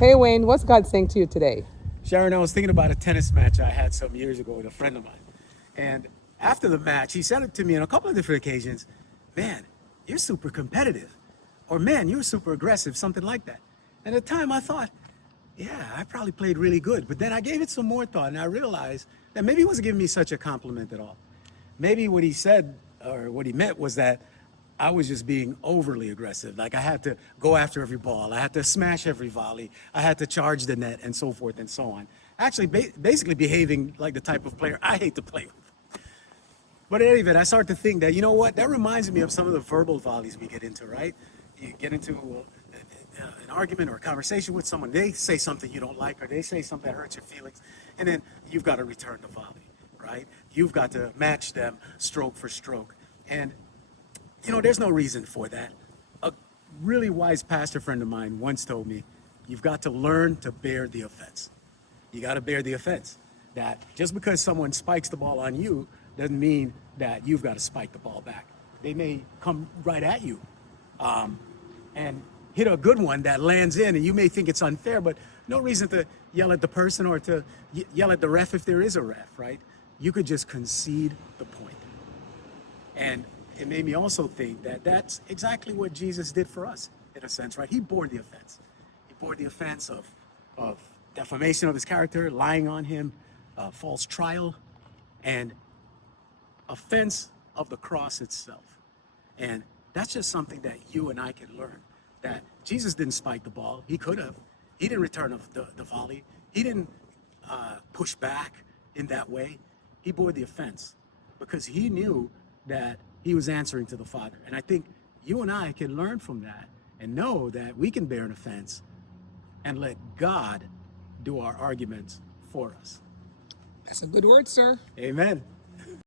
Hey Wayne, what's God saying to you today? Sharon, I was thinking about a tennis match I had some years ago with a friend of mine. And after the match, he said it to me on a couple of different occasions. Man, you're super competitive. Or man, you're super aggressive, something like that. And at the time I thought, yeah, I probably played really good. But then I gave it some more thought and I realized that maybe he wasn't giving me such a compliment at all. Maybe what he said or what he meant was that I was just being overly aggressive. Like I had to go after every ball, I had to smash every volley, I had to charge the net, and so forth and so on. Actually, basically behaving like the type of player I hate to play with. But at any rate, I started to think that, you know what, that reminds me of some of the verbal volleys we get into, right? You get into an argument or a conversation with someone, they say something you don't like, or they say something that hurts your feelings, and then you've got to return the volley, right? You've got to match them stroke for stroke. And there's no reason for that. A really wise pastor friend of mine once told me, you've got to learn to bear the offense. You got to bear the offense. That just because someone spikes the ball on you doesn't mean that you've got to spike the ball back. They may come right at you and hit a good one that lands in, and you may think it's unfair, but no reason to yell at the person or to yell at the ref if there is a ref, right? You could just concede the point. And it made me also think that that's exactly what Jesus did for us, in a sense, right? He bore the offense. He bore the offense of defamation of his character, lying on him, false trial, and offense of the cross itself. And that's just something that you and I can learn. That Jesus didn't spike the ball. He could have. He didn't return the volley. He didn't push back in that way. He bore the offense because he knew that he was answering to the Father. And I think you and I can learn from that and know that we can bear an offense and let God do our arguments for us. That's a good word, sir. Amen.